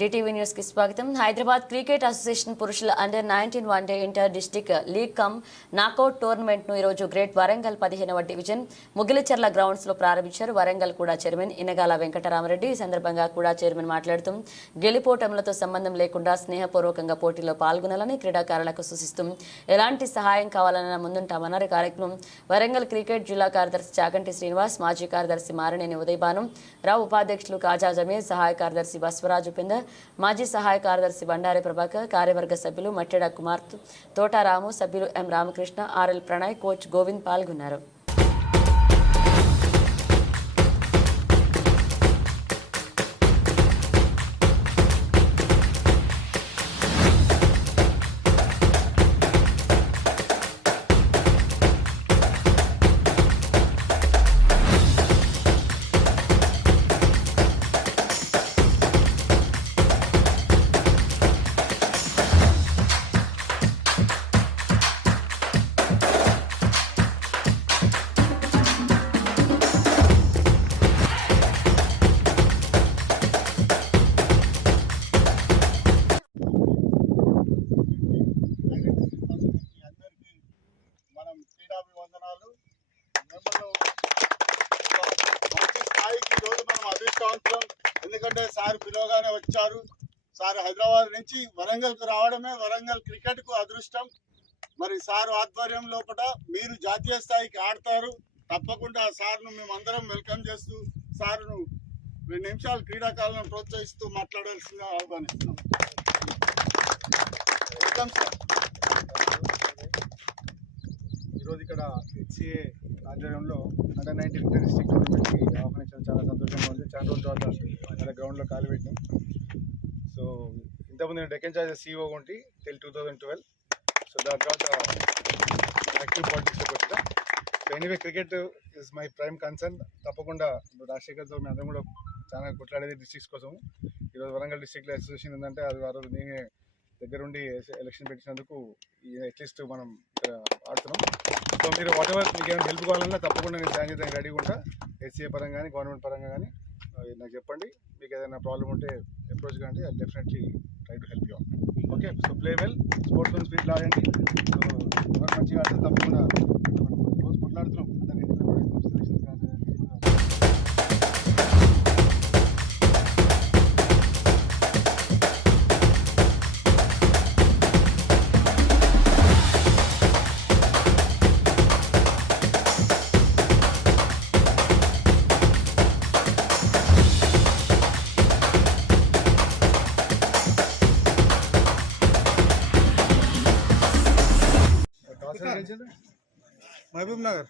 DTV న్యూస్కి స్వాగతం. Hyderabad cricket association పురుషుల under nineteen one day inter district league cum knockout టోర్నమెంట్ను ఈరోజు గ్రేట్ వరంగల్ పదిహేనవ డివిజన్ ముగిలిచెర్ల గ్రౌండ్స్లో ప్రారంభించారు. వరంగల్ కూడా చైర్మన్ ఇనగాల వెంకటరామరెడ్డి ఈ సందర్భంగా కూడా చైర్మన్ మాట్లాడుతూ గెలిపోటములతో సంబంధం లేకుండా స్నేహపూర్వకంగా పోటీలో పాల్గొనాలని క్రీడాకారులకు సూచిస్తూ ఎలాంటి సహాయం కావాలన్న ముందుంటామన్నారు. కార్యక్రమం వరంగల్ క్రికెట్ జిల్లా కార్యదర్శి చాగంటి శ్రీనివాస్ మాజీ కార్యదర్శి మారనేని ఉదయభాను రావు ఉపాధ్యక్షులు కాజా జమీర్ సహాయ కార్యదర్శి బస్వరాజు పిందర్ మాజీ సహాయ కార్యదర్శి బండారి ప్రభాకర్ కార్యవర్గ సభ్యులు మట్టెడ కుమార్ తోటారాము సభ్యులు M Ramakrishna R L Pranay coach Govind పాల్గొన్నారు. ఎందుకంటే సార్ పిలవగానే వచ్చారు. సార్ హైదరాబాద్ నుంచి వరంగల్కు రావడమే వరంగల్ క్రికెట్కు అదృష్టం. మరి సార్ ఆధ్వర్యం లోపల మీరు జాతీయ స్థాయికి ఆడతారు. తప్పకుండా సార్ను మేమందరం వెల్కమ్ చేస్తూ సార్ను రెండు నిమిషాలు క్రీడాకారులను ప్రోత్సహిస్తూ మాట్లాడాల్సిందిగా ఆహ్వానిస్తున్నాం. Welcome sir. ఈరోజు ఇక్కడ హెచ్సిఏ ఆధ్వర్యంలో అండర్ నైన్టీన్ ఇంటర్ డిస్ట్రిక్ట్ టోర్నమెంట్కి ఆహ్వానించడం చాలా సంతోషంగా ఉంది. చాలా రోజుల తర్వాత అలా గ్రౌండ్లో కాలు పెట్టినాం. సో ఇంతకుముందు నేను డెకెన్ చార్జెస్ సీఓ ఉంటే till two thousand twelve so దాని తర్వాత యాక్టివ్ పాలిటిక్స్లోకి వచ్చిన. So anyway cricket is my prime concern తప్పకుండా రాజశేఖర్తో మేము అందరం కూడా చాలా కొట్లాడేది డిస్ట్రిక్ట్స్ కోసం ఈరోజు వరంగల్ డిస్ట్రిక్ట్లో అసోసియేషన్ ఉందంటే అది ఆ రోజు నేనే దగ్గరుండి ఎలక్షన్ పెట్టినందుకు అట్లీస్ట్ మనం ఆడుతున్నాం. సో మీరు వాట్ ఎవర్ మీకు ఏమైనా హెల్ప్ కావాలన్నా తప్పకుండా నేను సాయం చేయడానికి రెడీగా ఉంటా. ఎస్సీఏ పరంగా కానీ గవర్నమెంట్ పరంగా కానీ నాకు చెప్పండి. మీకు ఏదైనా ప్రాబ్లం ఉంటే అప్రోచ్ కానీ I definitely try to help you okay so play well sportsmen speed ఆడండి. సో ఎవరు మంచిగా ఆడితే తప్పకుండా రోజు కొట్లాడుతున్నాం. అందరినీ. महबूब नगर